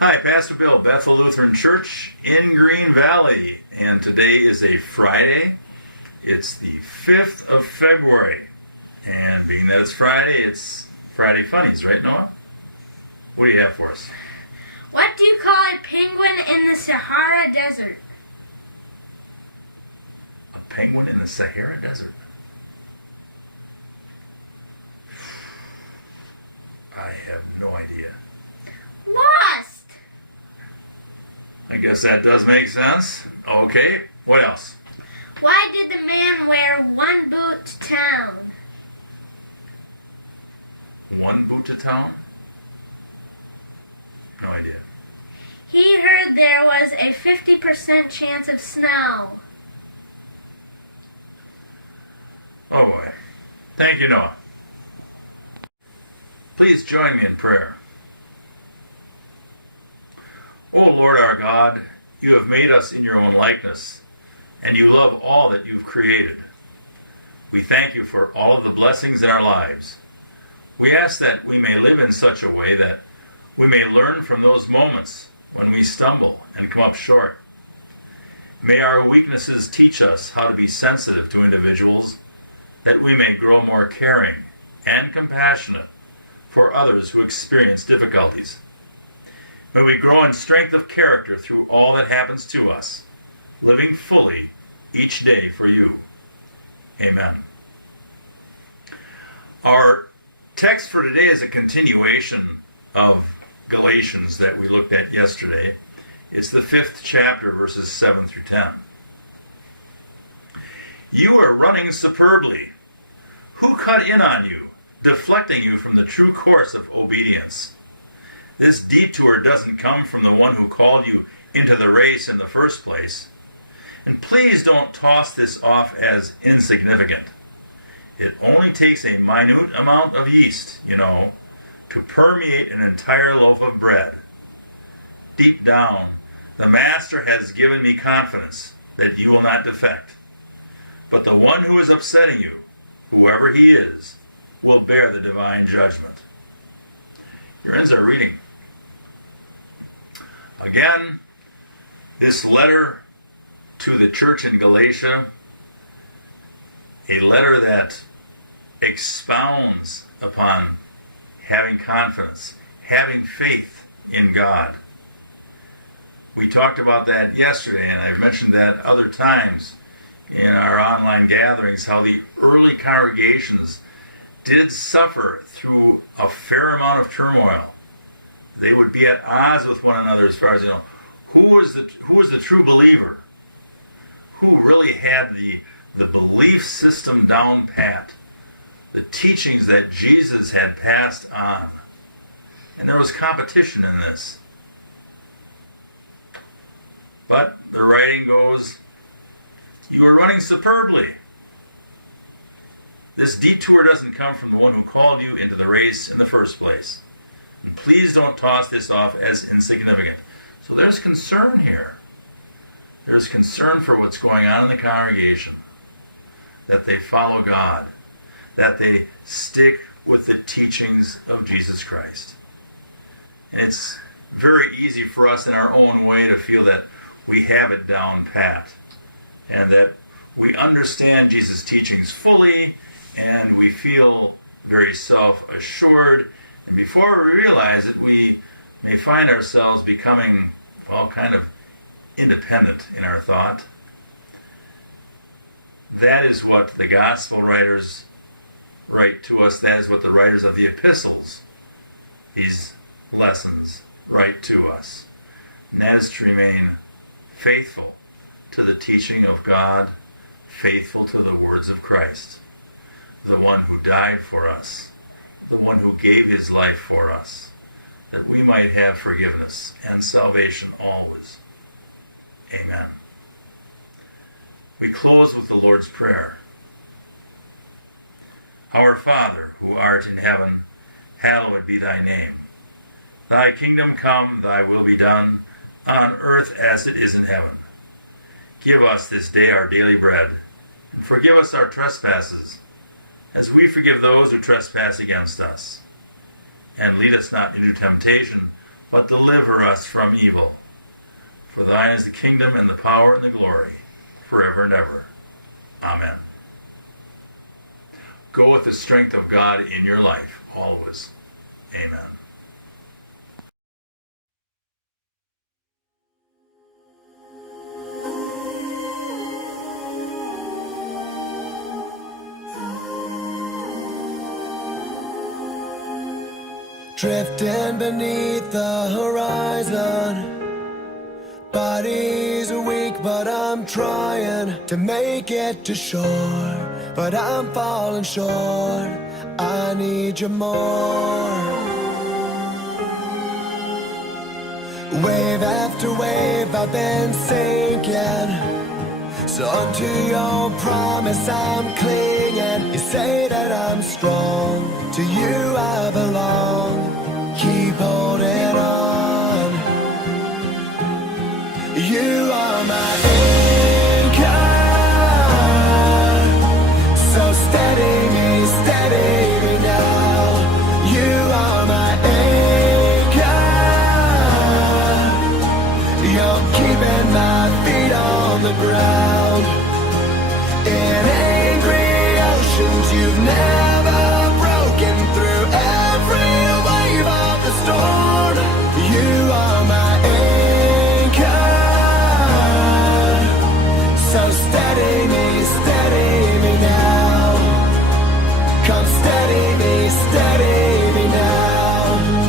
Hi, Pastor Bill, Bethel Lutheran Church in Green Valley, and today is a Friday. It's the 5th of February, and being that it's Friday Funnies, right, Noah? What do you have for us? What do you call a penguin in the Sahara Desert? A penguin in the Sahara Desert? I have no idea. Lost! I guess that does make sense. Okay, what else? Why did the man wear one boot to town? One boot to town? No idea. He heard there was a 50% chance of snow. Oh boy. Thank you, Noah. Please join me in prayer. O Lord our God, you have made us in your own likeness, and you love all that you've created. We thank you for all of the blessings in our lives. We ask that we may live in such a way that we may learn from those moments when we stumble and come up short. May our weaknesses teach us how to be sensitive to individuals, that we may grow more caring and compassionate for others who experience difficulties. May we grow in strength of character through all that happens to us, living fully each day for you. Amen. Our text for today is a continuation of Galatians that we looked at yesterday. It's the 5th chapter, verses 7 through 10. You are running superbly. Who cut in on you, deflecting you from the true course of obedience? This detour doesn't come from the one who called you into the race in the first place. And please don't toss this off as insignificant. It only takes a minute amount of yeast, to permeate an entire loaf of bread. Deep down, the Master has given me confidence that you will not defect. But the one who is upsetting you, whoever he is, will bear the divine judgment. Here ends our reading. Again, this letter to the church in Galatia, a letter that expounds upon having confidence, having faith in God. We talked about that yesterday, and I've mentioned that other times in our online gatherings, how the early congregations did suffer through a fair amount of turmoil. They would be at odds with one another as far as, who was the true believer? Who really had the belief system down pat? The teachings that Jesus had passed on. And there was competition in this. But the writing goes, you are running superbly. This detour doesn't come from the one who called you into the race in the first place. And please don't toss this off as insignificant. So there's concern here. There's concern for what's going on in the congregation. That they follow God. That they stick with the teachings of Jesus Christ. And it's very easy for us in our own way to feel that we have it down pat. And that we understand Jesus' teachings fully, and we feel very self-assured. And before we realize it, we may find ourselves becoming, kind of independent in our thought. That is what the gospel writers write to us. That is what the writers of the epistles, these lessons, write to us. And that is to remain faithful to the teaching of God, faithful to the words of Christ, the one who died for us, the one who gave his life for us, that we might have forgiveness and salvation always. Amen. We close with the Lord's Prayer. Our Father, who art in heaven, hallowed be thy name. Thy kingdom come, thy will be done, on earth as it is in heaven. Give us this day our daily bread, and forgive us our trespasses, as we forgive those who trespass against us. And lead us not into temptation, but deliver us from evil. For thine is the kingdom and the power and the glory, forever and ever. Amen. Go with the strength of God in your life, always. Amen. Drifting beneath the horizon. Body's weak, but I'm trying to make it to shore. But I'm falling short. I need you more. Wave after wave, I've been sinking. So unto your promise I'm clinging. You say that I'm strong. To you I belong. Keep holding on. You are my anchor. So steady me now. You are my anchor. You're keeping my feet on the ground. In angry oceans you've never broken through every wave of the storm. You are my anchor. So steady me now. Come steady me now.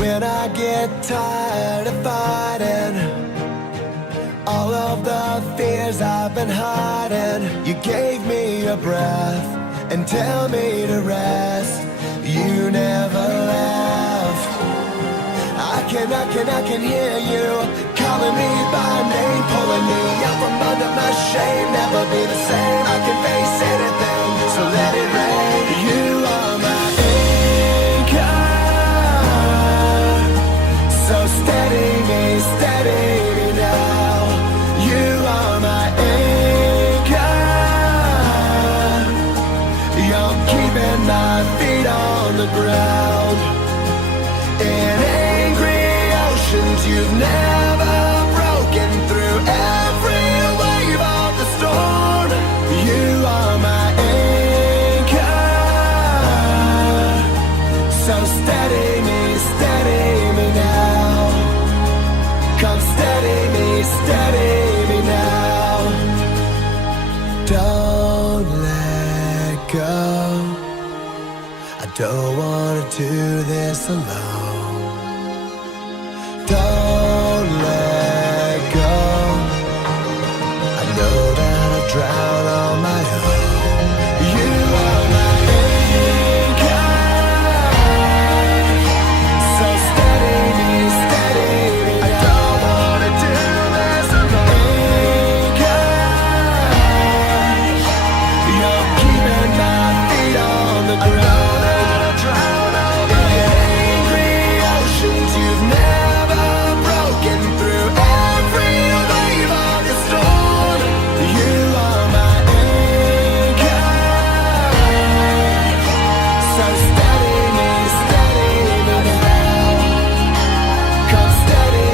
When I get tired of fighting all of the fears I've been hiding, you gave me a breath and tell me to rest. You never left. I can hear you calling me by name, pulling me up from under my shame. Never be the same. I can face anything, so let it rain. You are my anchor. So steady me now. You are my anchor. You're keeping my feet on the ground. In angry oceans you've never broken through every wave of the storm. You are my anchor. So steady me now. Come steady me now. Don't let go. I don't wanna do this alone. Don't let go. I know that I drown on my own. You are my anchor. So steady me I don't wanna do this alone. Anchor. You're keeping my feet on the ground. I know that I drown on my angry oceans you've never broken through every wave of the storm. You are my anchor. So steady me now. Come steady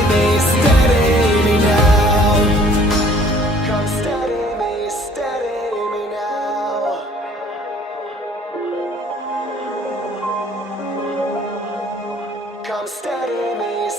me now. Come steady me now. Come steady me